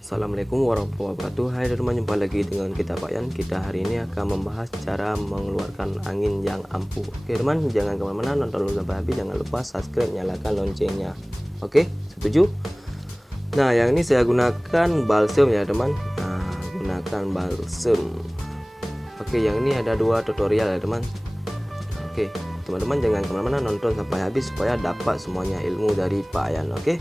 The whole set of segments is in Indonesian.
Assalamualaikum warahmatullahi wabarakatuh. Hai teman-teman, jumpa lagi dengan kita Pakyan. Kita hari ini akan membahas cara mengeluarkan angin yang ampuh. Oke teman, jangan kemana-mana, nonton dulu sampai habis. Jangan lupa subscribe, nyalakan loncengnya. Oke, setuju? Nah, yang ini saya gunakan balsem ya teman. Nah, gunakan balsem. Oke, yang ini ada dua tutorial ya teman. Oke, teman-teman jangan kemana-mana, nonton sampai habis supaya dapat semuanya ilmu dari Pakyan. Oke.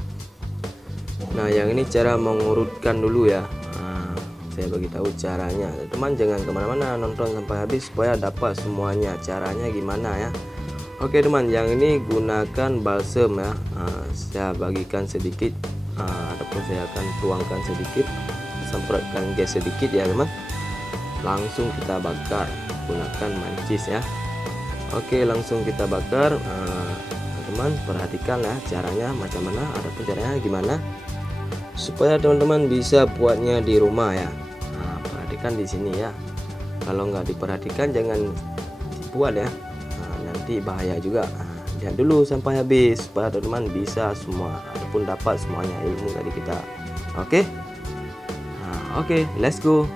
Nah, yang ini cara mengurutkan dulu ya. Nah, saya bagi tahu caranya. Teman jangan kemana-mana, nonton sampai habis supaya dapat semuanya. Caranya gimana ya? Oke teman, yang ini gunakan balsem ya. Nah, saya bagikan sedikit, ataupun saya akan tuangkan sedikit, semprotkan gas sedikit ya teman. Langsung kita bakar, gunakan mancis ya. Oke, langsung kita bakar. Teman perhatikan ya caranya macam mana, ataupun caranya gimana supaya teman-teman bisa buatnya di rumah ya. Nah, perhatikan di sini ya. Kalau nggak diperhatikan jangan dibuat ya. Nah, nanti bahaya juga. Nah, lihat dulu sampai habis supaya teman-teman bisa semua ataupun dapat semuanya ilmu dari kita. Oke. Nah, oke, let's go.